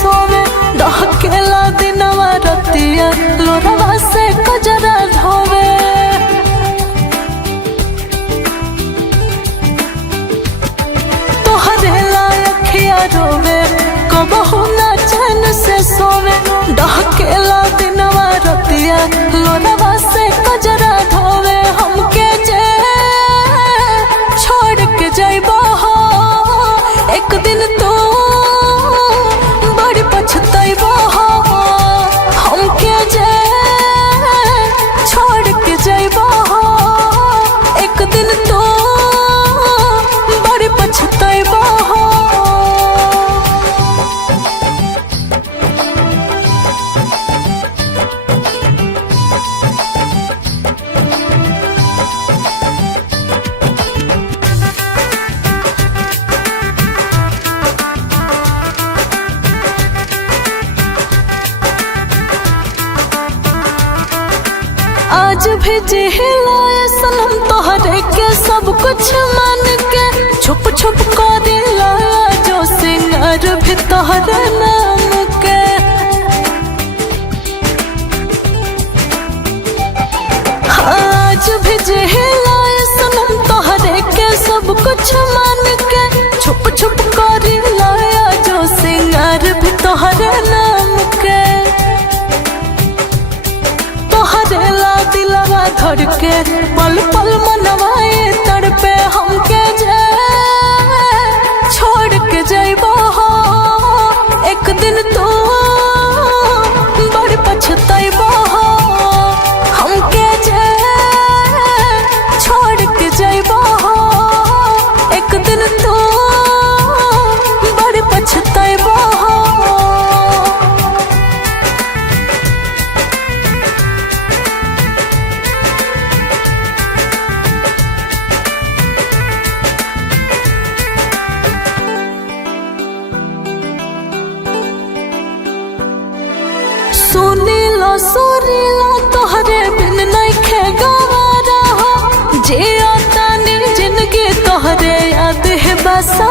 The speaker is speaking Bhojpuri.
सोवे डहकेला दिनवा रतिया लोरवा से कजरा धोवे। तोहरे लायखिया रोवे कबहू ना चैन से सोवे डहकेला दिनवा रतिया लोरवा से कजरा धोवे। हमके जे छोड़ के जाइबो हो एक दिन तो बड़ी पछताइबो हो। हमके जे छोड़ के जाइबो हो एक दिन तो बड़ी पछताइबो हो। आज भी जिहिलाए सनम तोहरे के सब कुछ मान के छुप छुप कर लाया जो सिंगार भी तोहरे नाम के। आज भी जिहिलाए सनम तोहरे के सब कुछ मान के छुप छुप कर लाया जो सिंगार भी तोहरे नाम के। दिलवा धर के पल पल मनवाए तड़पे हमके जे छोड़ के जाइबो हो एक दिन तो बड़ पछताइबो हो। हमके जे छोड़ के जाइबो हो एक दिन तो बड़ पछताइबो हो। सुनीला सुरीला तोहरे बिन नइखे गवारा हो जिया तानी जिंदगी तोहरे याद है बसा।